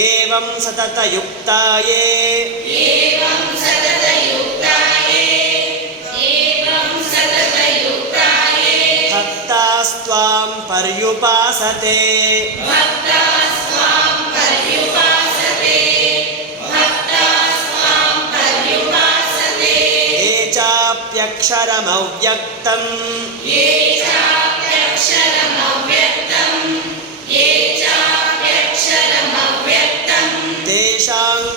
ఏం సతతయుక్తాయే. భక్తాస్వాం పర్యుపాసతే. చాప్యక్షరమవ్యక్తం ఏ చాప్యక్షరమవ్యక్తం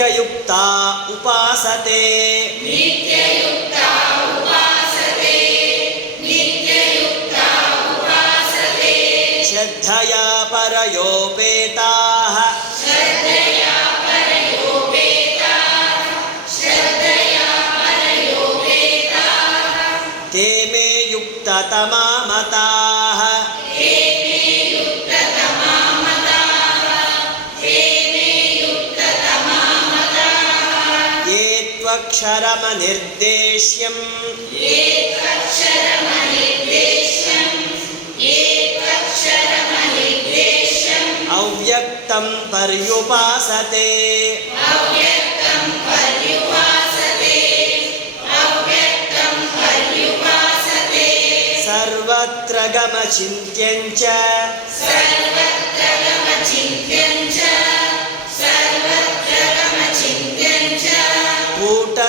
नित्ययुक्ता उपासते। नित्ययुक्ता उपासते। नित्ययुक्ता उपासते। श्रद्धया परयोपेताः। श्रद्धया परयोपेताः। श्रद्धया परयोपेताः। ते मे युक्ततमा मताः ఏకక్షరమనిర్దేశ్యం. అవ్యక్తం పర్యుపాసతే. సర్వత్ర గమచింత్యం సర్వత్ర గమచింత్యం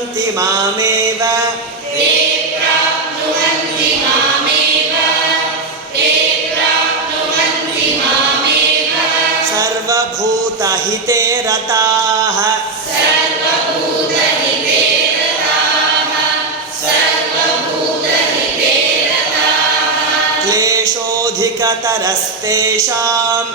प्राप्नुवन्ति मामेव। ते प्राप्नुवन्ति मामेव। ते प्राप्नुवन्ति मामेव। सर्वभूतहिते रताः। सर्वभूतहिते रताः। सर्वभूतहिते रताः। क्लेशोऽधिकतरस्तेषाम्।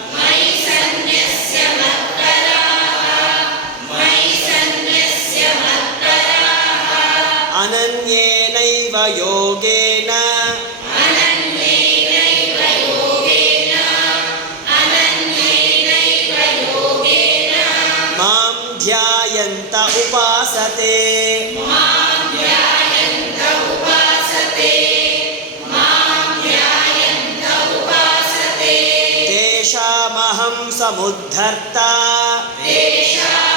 उपासते मां ध्यायन्त उपासते मां ध्यायन्त उपासते तेषामहं समुद्धर्ता तेषामहं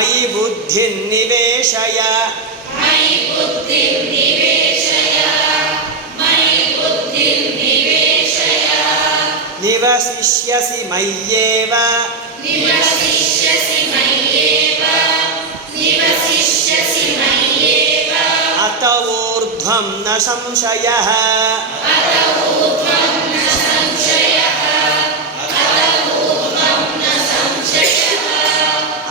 मयि बुद्धिर्निवेशय निवसिष्यसि मय्येव निवसिष्यसि मय्येव निवसिष्यसि मय्येव अत ऊर्ध्वं न संशयः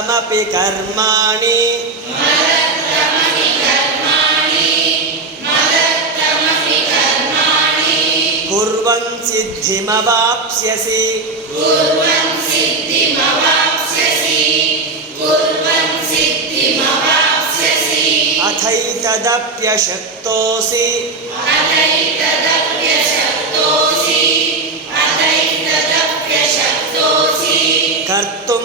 मदर्थमपि कर्माणि मदर्थमपि कर्माणि मदर्थमपि कर्माणि कुर्वन् सिद्धिमवाप्स्यसि कुर्वन् सिद्धिमवाप्स्यसि कुर्वन् सिद्धिमवाप्स्यसि अथैतदप्यशक्तोऽसि अथैतदप्यशक्तोऽसि अथैतदप्यशक्तोऽसि कर्तुं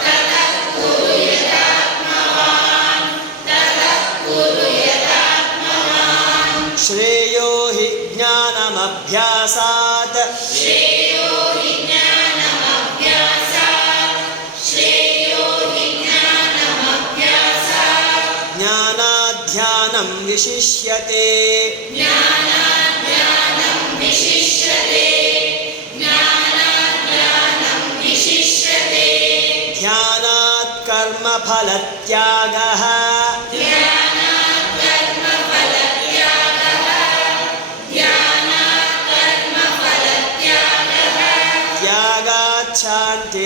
श्रेयो हि ज्ञानमभ्यासात् श्रेयो हि ज्ञानमभ्यासात् श्रेयो हि ज्ञानमभ्यासात् ज्ञानाध्यानं विशिष्यते ज्ञानाज्ञानं विशिष्यते ज्ञानाज्ञानं विशिष्यते ध्यानात् कर्मफलत्यागः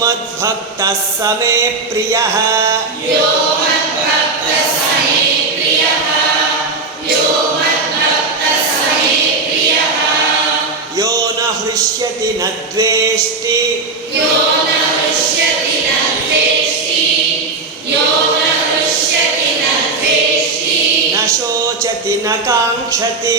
मद्भक्तः स मे प्रियः यो मद्भक्तः स मे प्रियः यो मद्भक्तः स मे प्रियः यो न हृष्यति न द्वेष्टि यो न हृष्यति न द्वेष्टि यो न हृष्यति न द्वेष्टि न शोचति न काङ्क्षति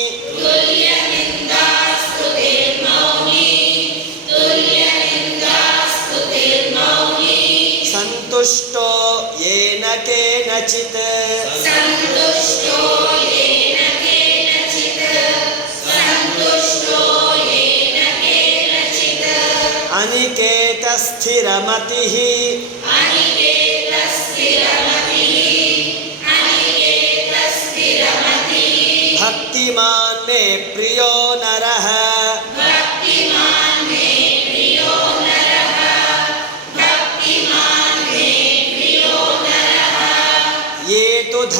केनचित् सन्तुष्टो येन केनचित् सन्तुष्टो येन केनचित् अनिकेतस्थिरमतिः अनिकेतस्थिरमतिः अनिकेतस्थिरमतिः भक्तिमान् मे प्रियो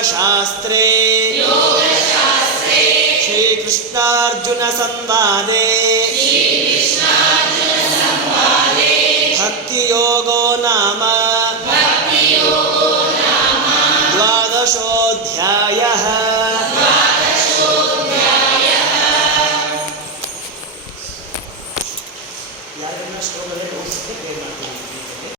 योगशास्त्रे। श्रीकृष्णार्जुनसंवादे।